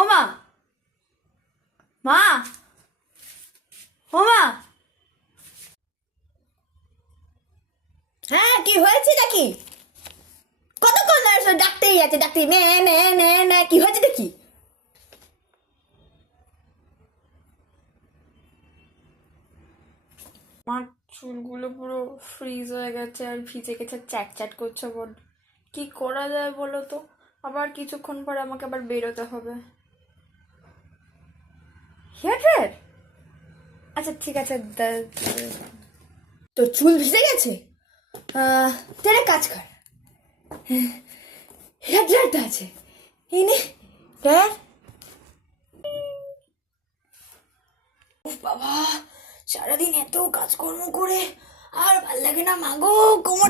ও মা, মা, ও মা। হ্যাঁ, কি হয়েছে নাকি? কতক্ষণ ধরে শুধু ডাকতেই আছে, ডাকতেই মে মে মে মে, কি হয়েছে দেখি? আমার চুলগুলো পুরো ফ্রিজ হয়ে গেছে আর ভিজে গেছে, চ্যাট চ্যাট করছে বড। কি করা যায় বলো তো? আবার কিছুক্ষণ পরে আমাকে আবার বেরোতে হবে। Hair dryer? আচ্ছা ঠিক আছে, তো চুল ভিজে গেছে। তেরে কাজ কর, হেয়ার ড্রায়ারটা আছে, এই নে ড্রায়ার। উফ বাবা, সারাদিন এত কাজকর্ম করে আর ভাল লাগে না মাগো, কোমর